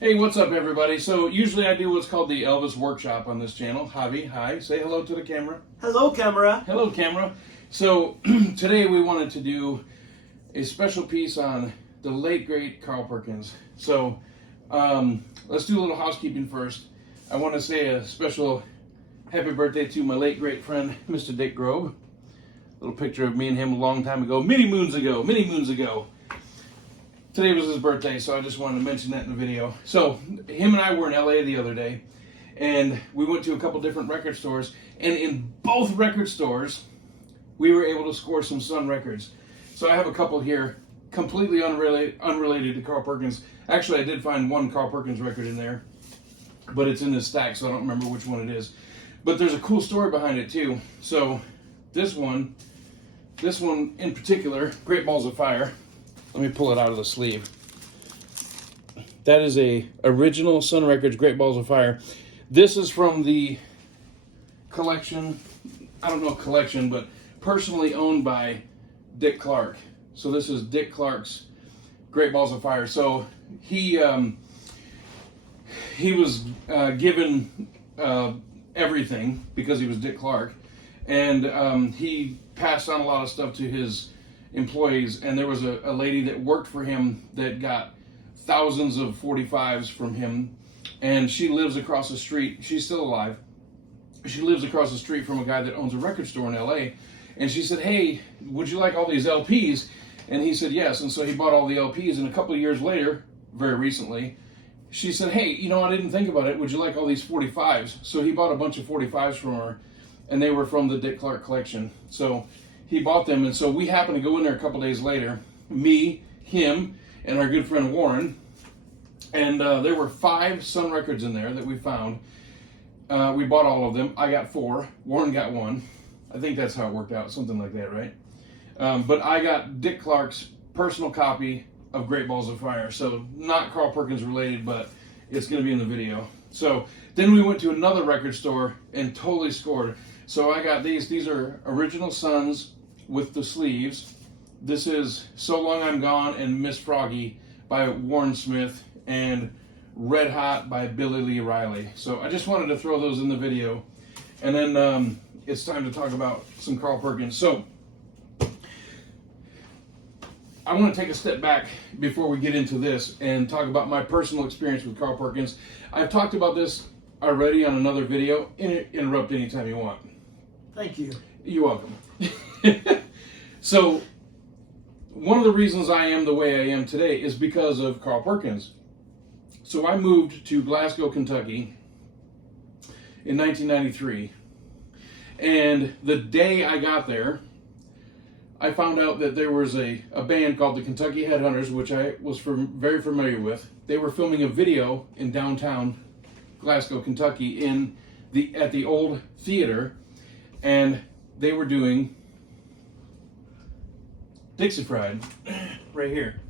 Hey, what's up, everybody? So usually I do what's called the Elvis workshop on this channel. Javi, hi. Say hello to the camera. Hello, camera. Hello, camera. So today we wanted to do a special piece on the late, great Carl Perkins. So let's do a little housekeeping first. I want to say a special happy birthday to my late, great friend, Mr. Dick Grove. A little picture of me and him a long time ago, many moons ago. Today was his birthday, so I just wanted to mention that in the video. So, him and I were in LA the other day, and we went to a couple different record stores, and in both record stores, we were able to score some Sun records. So I have a couple here, completely unrelated to Carl Perkins. Actually, I did find one Carl Perkins record in there, but it's in this stack, so I don't remember which one it is. But there's a cool story behind it, too. So, this one in particular, Great Balls of Fire. Let me pull it out of the sleeve. That is a original Sun Records Great Balls of Fire. This is from the collection, I don't know collection, but personally owned by Dick Clark. So this is Dick Clark's Great Balls of Fire. So he was given everything because he was Dick Clark, and he passed on a lot of stuff to his employees, and there was a lady that worked for him that got thousands of 45s from him, and she lives across the street. She's still alive. She lives across the street from a guy that owns a record store in LA, and she said, "Hey, would you like all these LPs?" And he said yes, and so he bought all the LPs, and a couple of years later, very recently, she said, "Hey, you know, I didn't think about it. Would you like all these 45s?" So he bought a bunch of 45s from her, and they were from the Dick Clark collection. So he bought them, and so we happened to go in there a couple days later, me, him, and our good friend Warren, and there were 5 Sun records in there that we found. We bought all of them. I got 4. Warren got 1. I think that's how it worked out, something like that, right? But I got Dick Clark's personal copy of Great Balls of Fire, so not Carl Perkins related, but it's going to be in the video. So then we went to another record store and totally scored. So I got these. These are original Suns with the sleeves. This is So Long I'm Gone and Miss Froggy by Warren Smith and Red Hot by Billy Lee Riley. So I just wanted to throw those in the video. And then it's time to talk about some Carl Perkins. So I want to take a step back before we get into this and talk about my personal experience with Carl Perkins. I've talked about this already on another video. Interrupt anytime you want. Thank you. You're welcome. So, one of the reasons I am the way I am today is because of Carl Perkins. So I moved to Glasgow, Kentucky in 1993. And the day I got there, I found out that there was a band called the Kentucky Headhunters, which I was very familiar with. They were filming a video in downtown Glasgow, Kentucky at the old theater, and they were doing Dixie Fried right here.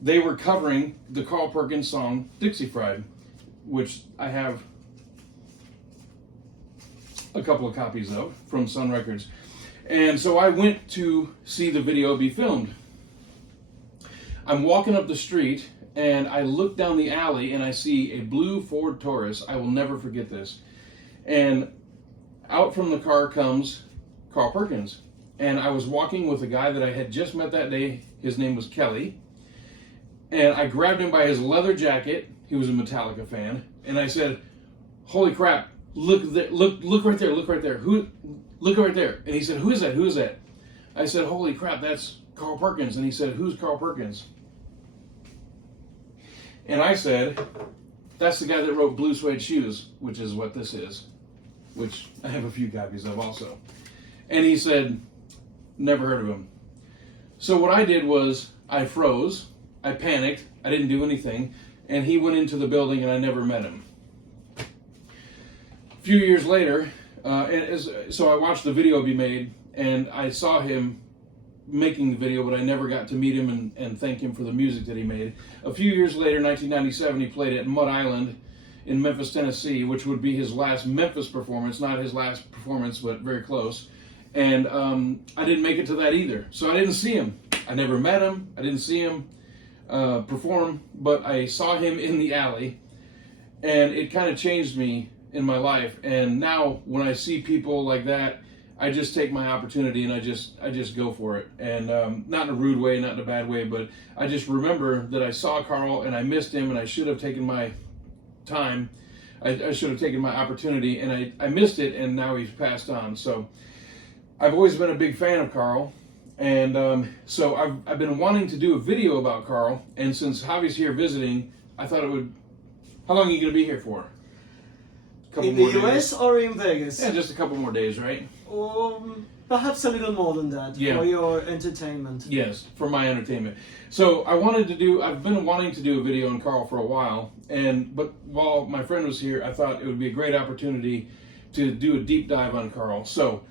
They were covering the Carl Perkins song Dixie Fried, which I have a couple of copies of from Sun Records. And so I went to see the video be filmed. I'm walking up the street and I look down the alley and I see a blue Ford Taurus. I will never forget this. And out from the car comes Carl Perkins. And I was walking with a guy that I had just met that day. His name was Kelly. And I grabbed him by his leather jacket. He was a Metallica fan. And I said, "Holy crap, look right there, look right there. Look right there." And he said, "Who is that? Who is that?" I said, "Holy crap, that's Carl Perkins." And he said, "Who's Carl Perkins?" And I said, "That's the guy that wrote Blue Suede Shoes," which is what this is, which I have a few copies of also. And he said, "Never heard of him." So what I did was I froze, I panicked, I didn't do anything, and he went into the building and I never met him. A few years later, so I watched the video be made, and I saw him making the video, but I never got to meet him and thank him for the music that he made. A few years later, 1997, he played at Mud Island in Memphis, Tennessee, which would be his last Memphis performance, not his last performance, but very close. And I didn't make it to that either. So I didn't see him. I never met him. I didn't see him. perform, but I saw him in the alley, and it kind of changed me in my life. And now when I see people like that, I just take my opportunity and I just go for it. And not in a rude way, not in a bad way, but I just remember that I saw Carl and I missed him, and I should have taken my time. I should have taken my opportunity, and I missed it, and now he's passed on. So I've always been a big fan of Carl, and so I've been wanting to do a video about Carl, and since Javi's here visiting, I thought it would. How long are you going to be here for? In the US or in Vegas? Yeah, just a couple more days, right? Perhaps a little more than that, for your entertainment. Yes, for my entertainment. So I've been wanting to do a video on Carl for a while, but while my friend was here, I thought it would be a great opportunity to do a deep dive on Carl. So,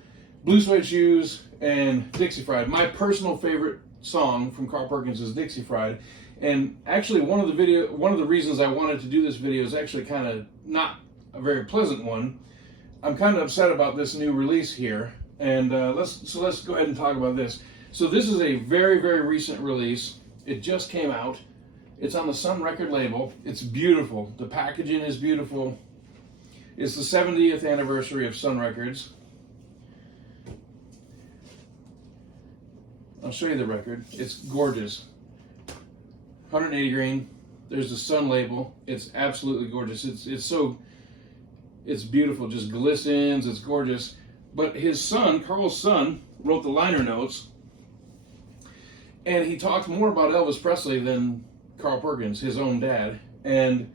Blue Suede Shoes and Dixie Fried. My personal favorite song from Carl Perkins is Dixie Fried. And actually one of the reasons I wanted to do this video is actually kind of not a very pleasant one. I'm kind of upset about this new release here, and let's go ahead and talk about this. So this is a very, very recent release. It just came out. It's on the Sun record label. It's beautiful. The packaging is beautiful. It's the 70th anniversary of Sun Records. I'll show you the record. It's gorgeous. 180 grain. There's the Sun label. It's absolutely gorgeous. It's beautiful. Just glistens. It's gorgeous. But his son, Carl's son, wrote the liner notes, and he talked more about Elvis Presley than Carl Perkins, his own dad. And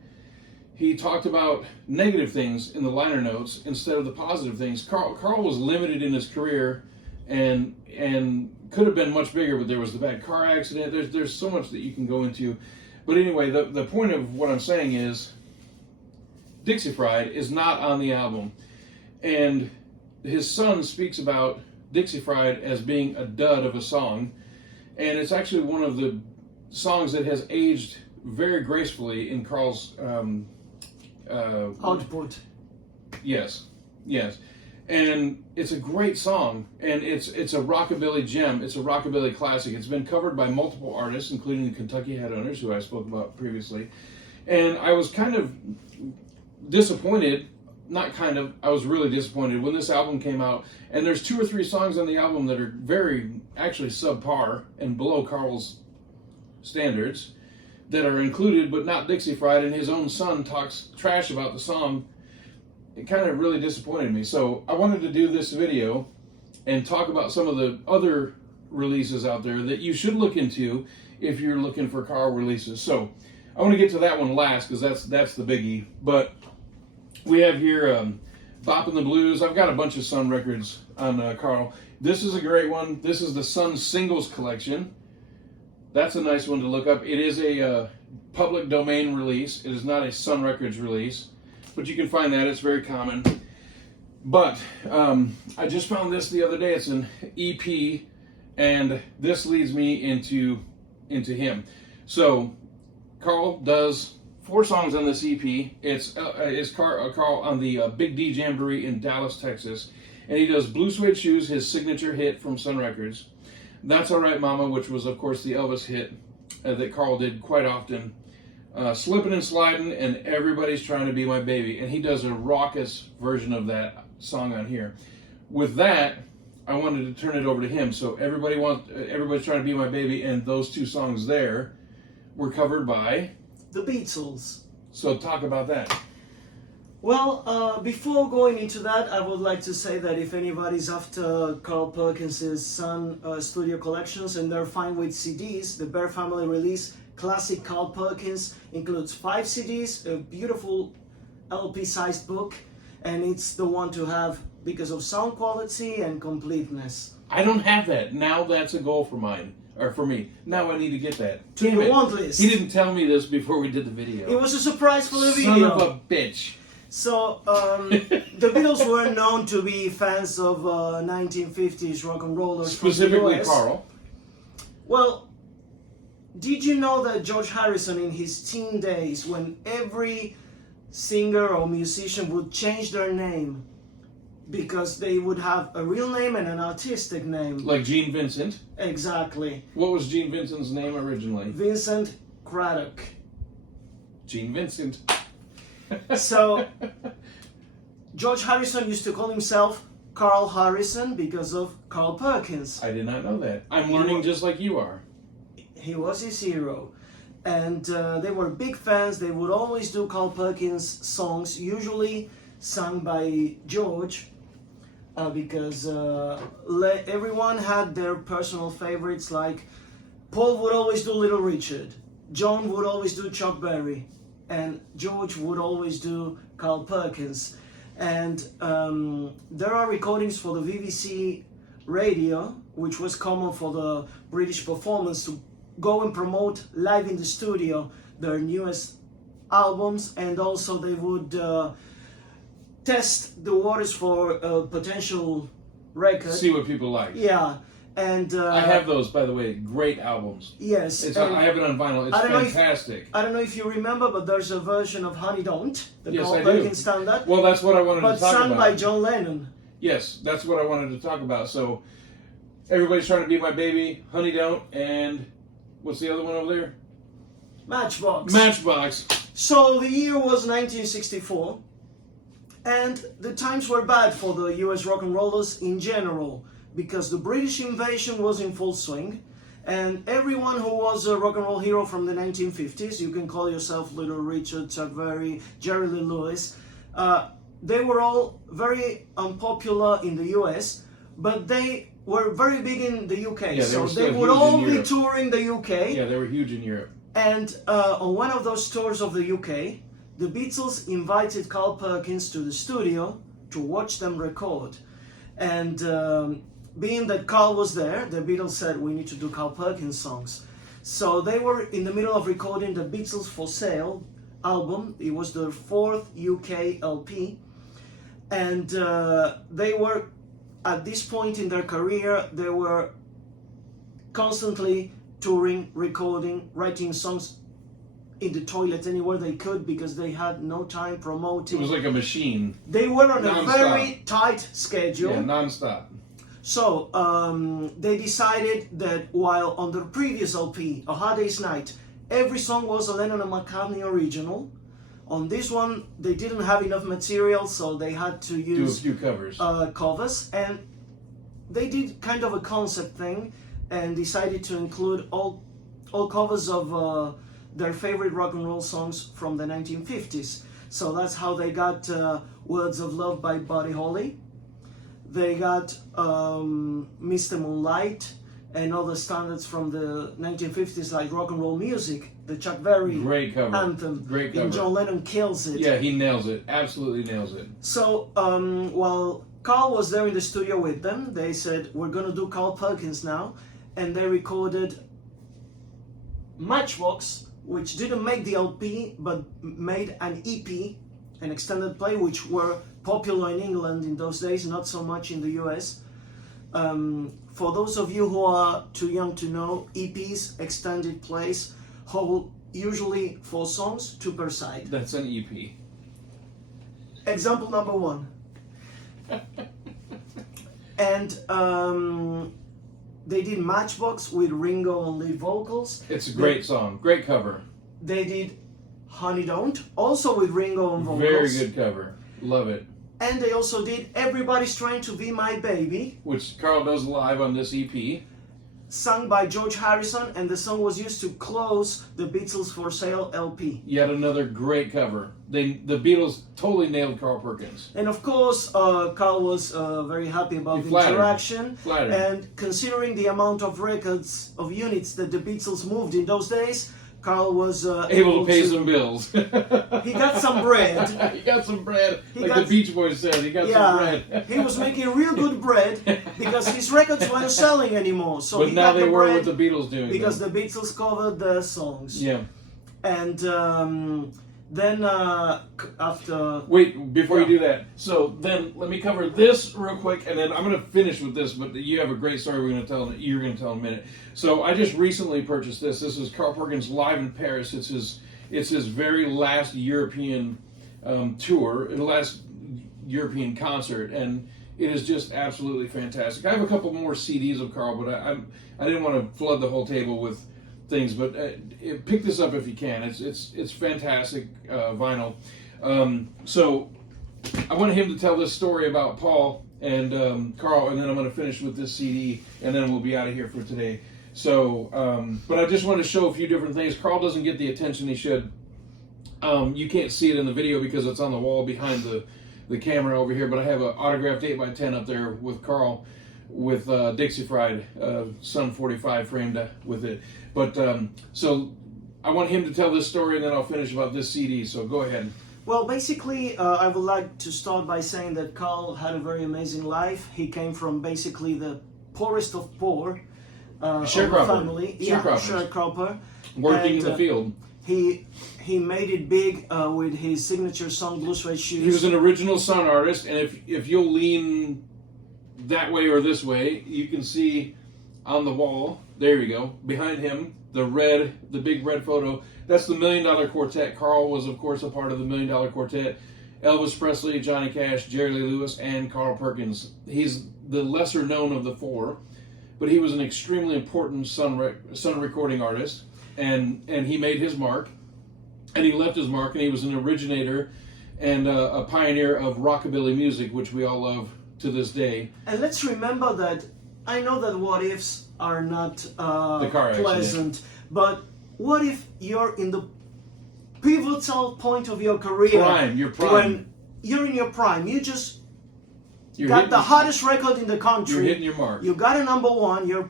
he talked about negative things in the liner notes instead of the positive things. Carl was limited in his career, and could have been much bigger, but there was the bad car accident. There's so much that you can go into. But anyway, the point of what I'm saying is Dixie Fried is not on the album. And his son speaks about Dixie Fried as being a dud of a song. And it's actually one of the songs that has aged very gracefully in Carl's output. Yes. And it's a great song, and it's a rockabilly gem. It's a rockabilly classic. It's been covered by multiple artists, including the Kentucky Headhunters, who I spoke about previously. And I was kind of disappointed, I was really disappointed when this album came out. And there's 2 or 3 songs on the album that are actually subpar and below Carl's standards that are included, but not Dixie Fried, and his own son talks trash about the song. It kind of really disappointed me. So I wanted to do this video and talk about some of the other releases out there that you should look into if you're looking for Carl releases. So I want to get to that one last because that's the biggie. But we have here Bop in the Blues. I've got a bunch of Sun records on Carl. This is a great one. This is the Sun Singles Collection. That's a nice one to look up. It is a public domain release. It is not a Sun Records release. But you can find that. It's very common. But I just found this the other day. It's an EP, and this leads me into him. So Carl does 4 songs on this EP. It's Carl on the Big D Jamboree in Dallas, Texas, and he does Blue Suede Shoes, his signature hit from Sun Records. That's All Right Mama, which was of course the Elvis hit that Carl did quite often. Slipping and Sliding, and Everybody's Trying to Be My Baby, and he does a raucous version of that song on here. With that, I wanted to turn it over to him. So Everybody's Trying to Be My Baby, and those 2 songs there were covered by the Beatles. So talk about that. Well, before going into that, I would like to say that if anybody's after Carl Perkins' Sun studio collections and they're fine with CDs, the Bear Family release Classic Carl Perkins includes 5 CDs, a beautiful LP-sized book, and it's the one to have because of sound quality and completeness. I don't have that. Now that's a goal for me. Now I need to get that. To the want list. He didn't tell me this before we did the video. It was a surprise for the video. Son of a bitch. So, the Beatles were known to be fans of 1950s rock and rollers. Specifically from the US. Carl. Well, did you know that George Harrison in his teen days, when every singer or musician would change their name because they would have a real name and an artistic name? Like Gene Vincent? Exactly. What was Gene Vincent's name originally? Vincent Craddock. Gene Vincent. So George Harrison used to call himself Carl Harrison because of Carl Perkins. I did not know that. I'm learning just like you are. He was his hero. And they were big fans. They would always do Carl Perkins songs, usually sung by George, because everyone had their personal favorites. Like Paul would always do Little Richard, John would always do Chuck Berry, and George would always do Carl Perkins. And there are recordings for the BBC radio, which was common for the British performers to go and promote live in the studio their newest albums, and also they would test the waters for a potential record. See what people like. Yeah, and I have those, by the way. Great albums. Yes, I have it on vinyl. It's fantastic. I don't know if you remember, but there's a version of Honey Don't, the Yes, Carl I Perkins do. standard. Well, that's what I wanted but to talk sung about. by John Lennon. Yes, that's what I wanted to talk about. So, Everybody's Trying to Be My Baby, Honey Don't, and what's the other one over there? Matchbox. Matchbox. So the year was 1964, and the times were bad for the US rock and rollers in general, because the British invasion was in full swing, and everyone who was a rock and roll hero from the 1950s, you can call yourself Little Richard, Chuck Berry, Jerry Lee Lewis, they were all very unpopular in the US, but they were very big in the UK, Yeah, so still they would huge all in be Europe. touring the UK. Yeah, they were huge in Europe. And on one of those tours of the UK, the Beatles invited Carl Perkins to the studio to watch them record. And being that Carl was there, the Beatles said, we need to do Carl Perkins songs. So they were in the middle of recording the Beatles for Sale album. It was their fourth UK LP. And they were, at this point in their career, they were constantly touring, recording, writing songs in the toilet anywhere they could because they had no time promoting. It was like a machine. They were on Non-stop. a very tight schedule. Yeah, non-stop. So they decided that while on their previous LP, A Hard Day's Night, every song was a Lennon and McCartney original. On this one, they didn't have enough material, so they had to use Do a few covers. covers, and they did kind of a concept thing and decided to include all covers of their favorite rock and roll songs from the 1950s. So that's how they got Words of Love by Buddy Holly. They got Mr. Moonlight and other standards from the 1950s like Rock and Roll Music, the Chuck Berry Great cover. anthem. Great cover. And John Lennon kills it. Yeah, he nails it. Absolutely nails it. So while Carl was there in the studio with them, they said, we're going to do Carl Perkins now. And they recorded Matchbox, which didn't make the LP, but made an EP, an extended play, which were popular in England in those days, not so much in the US. For those of you who are too young to know, EPs, extended plays, hold usually 4 songs, 2 per side. That's an EP. Example number 1. And they did Matchbox with Ringo on lead vocals. It's a great song. Great cover. They did Honey Don't, also with Ringo on vocals. Very good cover. Love it. And they also did Everybody's Trying to Be My Baby, Which Carl does live on this EP. sung by George Harrison, and the song was used to close the Beatles for Sale LP. Yet another great cover. The Beatles totally nailed Carl Perkins. And of course, Carl was very happy about the Flattered. interaction. Flattered. And considering the amount of records, of units that the Beatles moved in those days, Carl was Able to pay some bills. He got some bread. He got some bread. He Like got- the Beach Boys said, he got some bread. He was making real good bread because his records weren't selling anymore. So But he now got they the were bread with the Beatles doing because them. the Beatles covered the songs. Yeah. And then after Wait, before Yeah. you do that, so then let me cover this real quick, and then I'm going to finish with this. But you have a great story you're going to tell in a minute. So I just recently purchased this. This is Carl Perkins live in Paris. It's his very last European tour, last European concert, and it is just absolutely fantastic. I have a couple more CDs of Carl, but I didn't want to flood the whole table with things, but pick this up if you can. It's fantastic vinyl. So I want him to tell this story about Paul and Carl, and then I'm going to finish with this CD, and then we'll be out of here for today. So, but I just want to show a few different things. Carl doesn't get the attention he should. You can't see it in the video because it's on the wall behind the camera over here, but I have an autographed 8x10 up there with Carl with Dixie Fried, Sun 45 framed with it. But so I want him to tell this story, and then I'll finish about this CD. So go ahead. Well, basically, I would like to start by saying that Carl had a very amazing life. He came from basically the poorest of poor of the family. Sharecropper. Working in the field. He made it big with his signature song, Blue Suede Shoes. He was an original song artist, and if you'll lean that way or this way, you can see on the wall, there you go, behind him, the big red photo. That's the $1 Million Quartet. Carl was, of course, a part of the $1 Million Quartet. Elvis Presley, Johnny Cash, Jerry Lee Lewis, and Carl Perkins. He's the lesser known of the four, but he was an extremely important Sun recording artist, and he made his mark, and he left his mark, and he was an originator and a pioneer of rockabilly music, which we all love to this day. And let's remember that I know that what ifs are not the car pleasant, accident. But what if you're in the pivotal point of your career? Your prime. When you're in your prime, you just got the hottest record in the country. You're hitting your mark. You got a #1, you're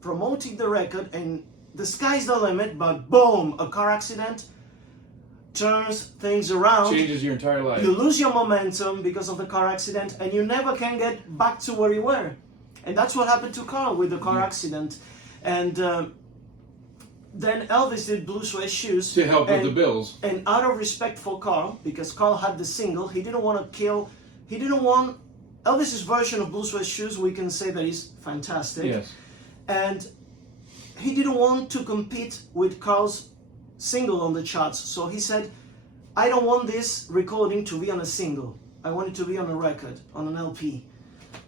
promoting the record, and the sky's the limit, but boom, a car accident turns things around. Changes your entire life. You lose your momentum because of the car accident, and you never can get back to where you were. And that's what happened to Carl with the car accident. And then Elvis did Blue Suede Shoes. To help with the bills. And out of respect for Carl, because Carl had the single, he didn't want Elvis's version of Blue Suede Shoes, we can say that is fantastic. Yes. And he didn't want to compete with Carl's single on the charts. So he said, I don't want this recording to be on a single. I want it to be on a record, on an LP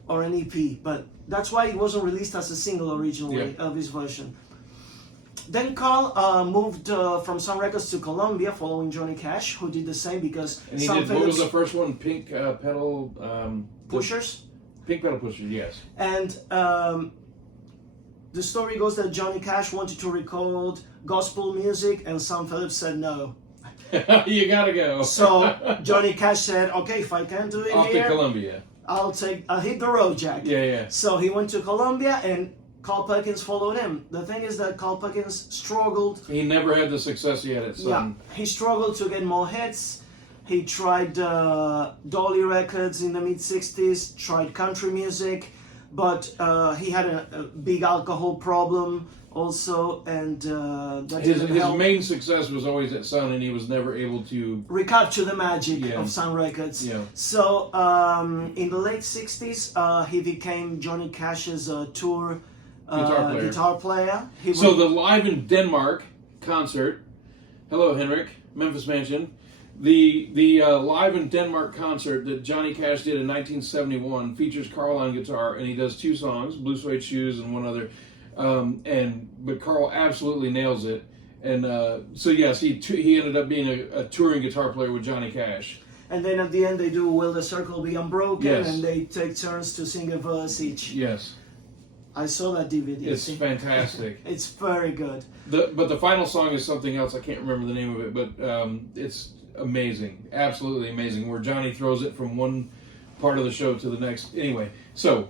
or an EP. But that's why it wasn't released as a single originally, Elvis version. Then Carl moved from Sun Records to Columbia following Johnny Cash, who did the same because and he did, what was the first one? Pink Pedal... Pushers? Pink Pedal Pushers, yes. And the story goes that Johnny Cash wanted to record gospel music and Sam Phillips said no. You gotta go. So Johnny Cash said, okay, if I can't do it off here, to Columbia. I'll hit the road, Jack. Yeah. So he went to Columbia and Carl Perkins followed him. The thing is that Carl Perkins struggled. He never had the success he had at Sun. Yeah, he struggled to get more hits. He tried Dolly Records in the mid-60s, tried country music, but he had a big alcohol problem also, and that his main success was always at Sun, and he was never able to recapture the magic of Sun Records. Yeah. So in the late 60s, he became Johnny Cash's tour guitar player. So the Live in Denmark concert, hello Henrik, Memphis Mansion, the Live in Denmark concert that Johnny Cash did in 1971 features Carl on guitar, and he does two songs, Blue Suede Shoes and one other, but Carl absolutely nails it. And so yes, he ended up being a touring guitar player with Johnny Cash. And then at the end they do Will the Circle Be Unbroken, yes. and they take turns to sing a verse each. Yes. I saw that DVD. It's fantastic. It's very good. But the final song is something else. I can't remember the name of it, but it's amazing, absolutely amazing. Where Johnny throws it from one part of the show to the next. Anyway, so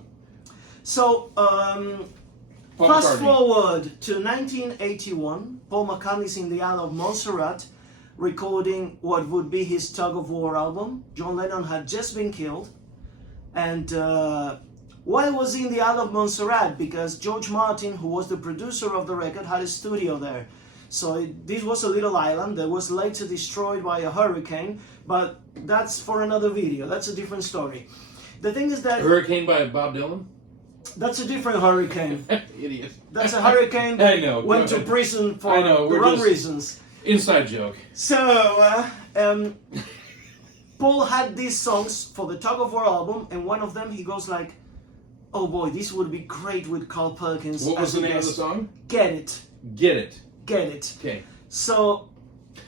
fast forward to 1981. Paul McCartney's in the Isle of Montserrat, recording what would be his Tug of War album. John Lennon had just been killed, and why was he in the Isle of Montserrat? Because George Martin, who was the producer of the record, had a studio there. So this was a little island that was later destroyed by a hurricane, but that's for another video. That's a different story. The thing is that... Hurricane by Bob Dylan? That's a different hurricane. Idiot. That's a hurricane that I know. went to prison for the wrong reasons. Inside joke. So, Paul had these songs for the Tug of War album, and one of them he goes like, oh boy, this would be great with Carl Perkins. What was the name of the song? Get It. Get It. Get It. Okay. So,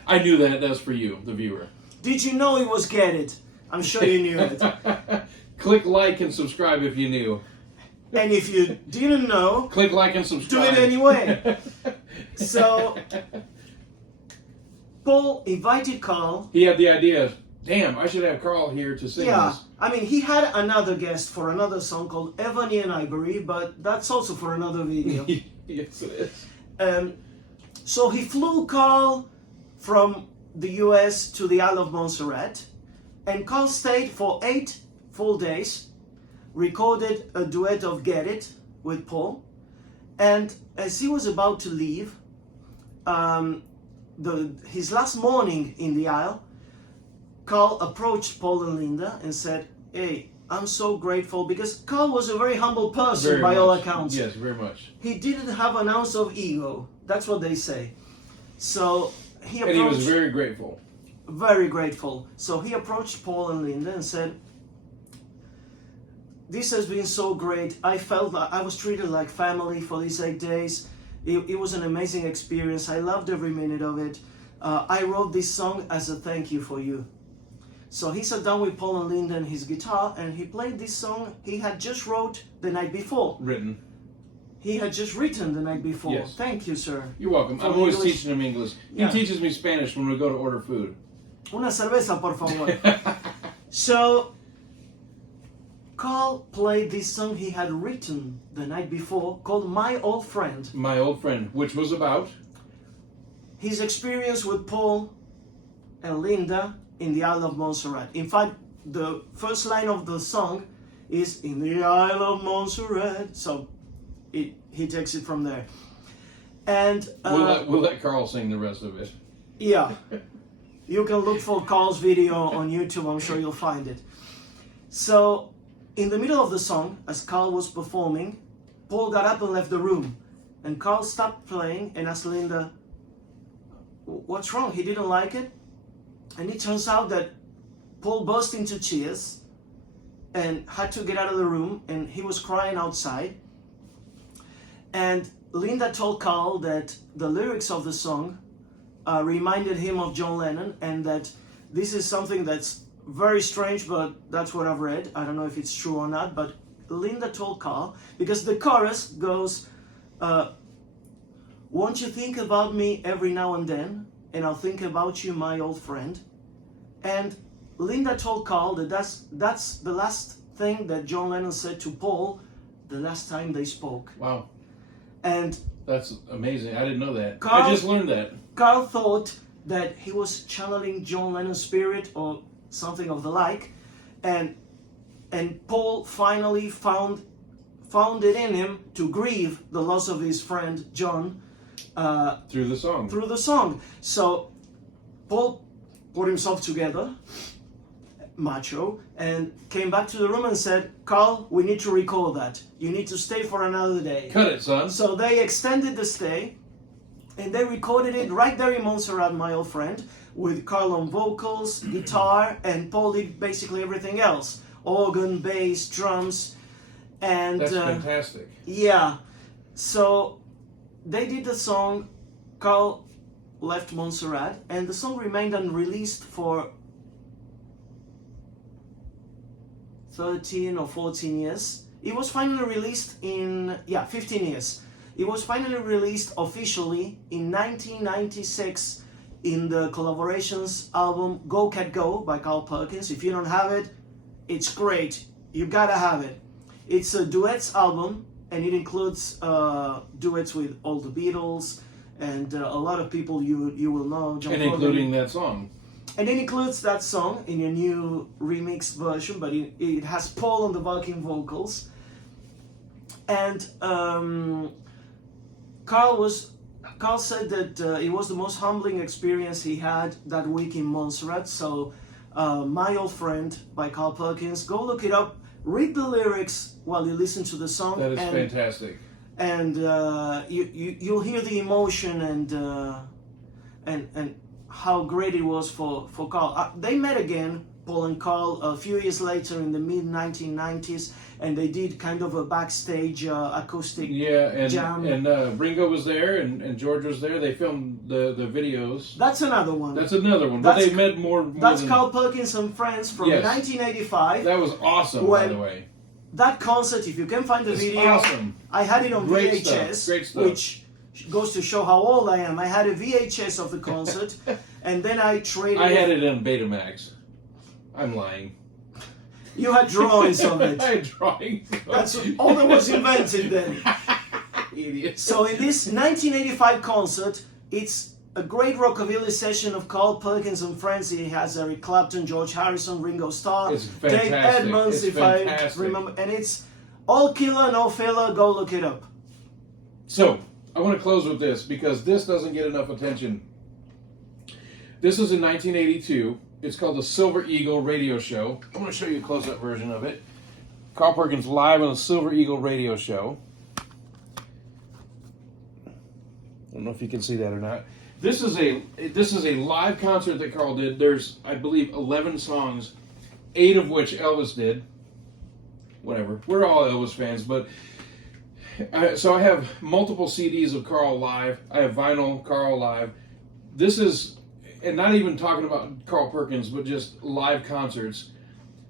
I knew that. That's for you, the viewer. did you know it was Get It? I'm sure you knew it. Click like and subscribe if you knew. And if you didn't know, Click like and do subscribe. it anyway. So, Paul invited Carl. He had the idea, damn, I should have Carl here to sing Yeah, this. I mean, he had another guest for another song called Ebony and Ivory, but that's also for another video. Yes, it is. So he flew Carl from the US to the Isle of Montserrat, and Carl stayed for 8 full days, recorded a duet of Get It with Paul, and as he was about to leave, his last morning in the Isle, Carl approached Paul and Linda and said, "Hey, I'm so grateful," because Carl was a very humble person Very by all much. accounts. Yes, very much. He didn't have an ounce of ego. That's what they say. So he And approached, he was very grateful. very grateful. So he approached Paul and Linda and said, "This has been so great. I felt that I was treated like family for these 8 days. It was an amazing experience. I loved every minute of it. I wrote this song as a thank you for you." So he sat down with Paul and Linda and his guitar, and he played this song he had just wrote the night before. Written. He had just written the night before. Yes. Thank you, sir. You're welcome. For I'm always English. teaching him English. Yeah. He teaches me Spanish when we go to order food. Una cerveza, por favor. So, Carl played this song he had written the night before called My Old Friend. My old friend, which was about His experience with Paul and Linda in the Isle of Montserrat. In fact, the first line of the song is "In the Isle of Montserrat." So, he takes it from there. And we'll let Carl sing the rest of it. yeah, you can look for Carl's video on YouTube. I'm sure you'll find it. So, in the middle of the song, as Carl was performing, Paul got up and left the room. And Carl stopped playing and asked Linda, "What's wrong?" He didn't like it. And it turns out that Paul burst into tears and had to get out of the room, and he was crying outside. And Linda told Carl that the lyrics of the song reminded him of John Lennon, and that this is something that's very strange, but that's what I've read. I don't know if it's true or not, but Linda told Carl, because the chorus goes, "Won't you think about me every now and then, and I'll think about you, my old friend." And Linda told Carl that that's the last thing that John Lennon said to Paul the last time they spoke. Wow. And That's amazing. I didn't know that. Carl- I just learned that. Carl thought that he was channeling John Lennon's spirit or something of the like, and Paul finally found it in him to grieve the loss of his friend John Through the song. through the song. So Paul put himself together, macho, and came back to the room and said, "Carl, we need to record that. You need to stay for another day." Cut it, son. So they extended the stay, and they recorded it right there in Montserrat, my old friend, with Carl on vocals, guitar, and Paul did basically everything else. Organ, bass, drums, and That's fantastic. yeah. So they did the song, Carl left Montserrat, and the song remained unreleased for 13 or 14 years. It was finally released in, 15 years. It was finally released officially in 1996 in the collaborations album Go Cat Go by Carl Perkins. If you don't have it, it's great. You gotta have it. It's a duets album, and it includes duets with all the Beatles and a lot of people you will know. John And Fogerty. including that song. And it includes that song in a new remixed version, but it has Paul on the backing vocals. And Carl said that it was the most humbling experience he had that week in Montserrat. So, My Old Friend by Carl Perkins, go look it up, read the lyrics while you listen to the song. That is fantastic. And you'll hear the emotion and how great it was for Carl. They met again Paul and Carl a few years later in the mid-1990s, and they did kind of a backstage acoustic jam. And Ringo was there, and George was there. They filmed the videos. That's another one. That's another one. But they met more That's than, Carl Perkins and Friends from Yes. 1985. That was awesome, by the way. That concert, if you can find the It's video, awesome. I had it on Great VHS, stuff. Great stuff. which goes to show how old I am. I had a VHS of the concert, and then I traded I had it on Betamax. I'm lying. You had drawings of it. I had drawings. That's all that was invented then. Idiot. So in this 1985 concert, it's a great rockabilly session of Carl Perkins and Friends. He has Eric Clapton, George Harrison, Ringo Starr, It's Dave fantastic. Edmunds, It's if I fantastic. remember. And it's all killer, no filler. Go look it up. So, I want to close with this because this doesn't get enough attention. This is in 1982. It's called the Silver Eagle Radio Show. I'm going to show you a close-up version of it. Carl Perkins live on the Silver Eagle Radio Show. I don't know if you can see that or not. This is a live concert that Carl did. There's, I believe, 11 songs, 8 of which Elvis did. Whatever. We're all Elvis fans, but so I have multiple CDs of Carl live. I have vinyl Carl live. This is, and not even talking about Carl Perkins, but just live concerts.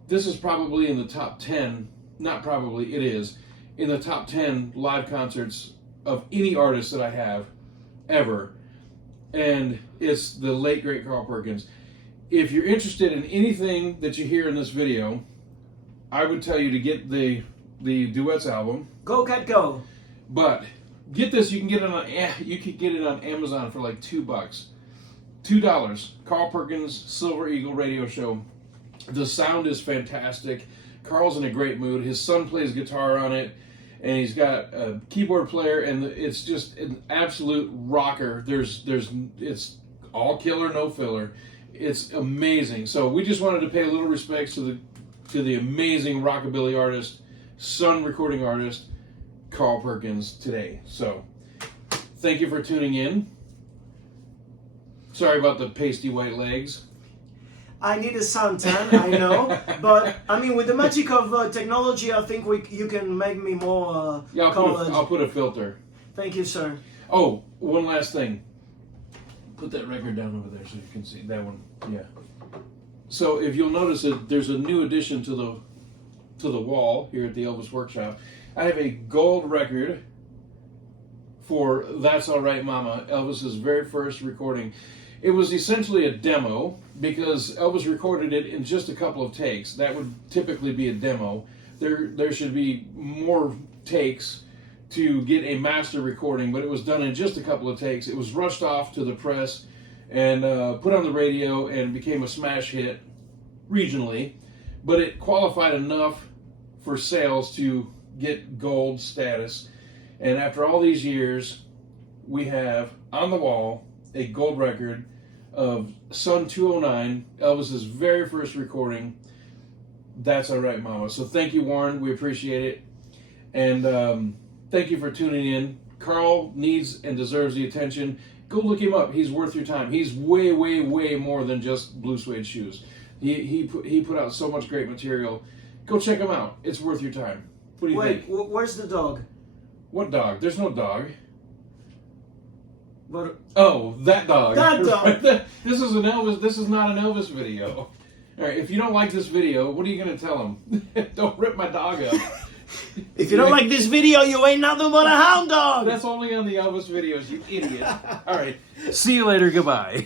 This is probably in the top 10, not probably, it is, in the top 10 live concerts of any artist that I have ever. And it's the late, great Carl Perkins. If you're interested in anything that you hear in this video, I would tell you to get the Duets album. Go, Cat, go. But get this, you can get it on Amazon for like $2. $2. Carl Perkins Silver Eagle Radio Show. The sound is fantastic. Carl's in a great mood. His son plays guitar on it, and he's got a keyboard player, and it's just an absolute rocker. It's all killer, no filler. It's amazing. So we just wanted to pay a little respects to the amazing rockabilly artist, son recording artist, Carl Perkins today. So thank you for tuning in. Sorry about the pasty white legs. I need a suntan, I know, but I mean, with the magic of technology, I think you can make me more colored. I'll put a filter. Thank you, sir. Oh, one last thing. Put that record down over there so you can see that one. Yeah. So if you'll notice that there's a new addition to the wall here at the Elvis Workshop. I have a gold record for That's All Right Mama, Elvis's very first recording. It was essentially a demo because Elvis recorded it in just a couple of takes. That would typically be a demo. There should be more takes to get a master recording, but it was done in just a couple of takes. It was rushed off to the press and put on the radio and became a smash hit regionally, but it qualified enough for sales to get gold status. And after all these years, we have on the wall a gold record of Sun 209, Elvis's very first recording, That's All Right Mama. So thank you, Warren. We appreciate it. And thank you for tuning in. Carl needs and deserves the attention. Go look him up. He's worth your time. He's way, way, way more than just blue suede shoes. He put out so much great material. Go check him out. It's worth your time. What do you think? Wait, where's the dog? What dog? There's no dog. But Oh, that dog. That dog. This is an Elvis. This is not an Elvis video. All right. If you don't like this video, what are you going to tell him? Don't rip my dog up. if you don't like this video, you ain't nothing but a hound dog. That's only on the Elvis videos, you idiot. All right. See you later. Goodbye.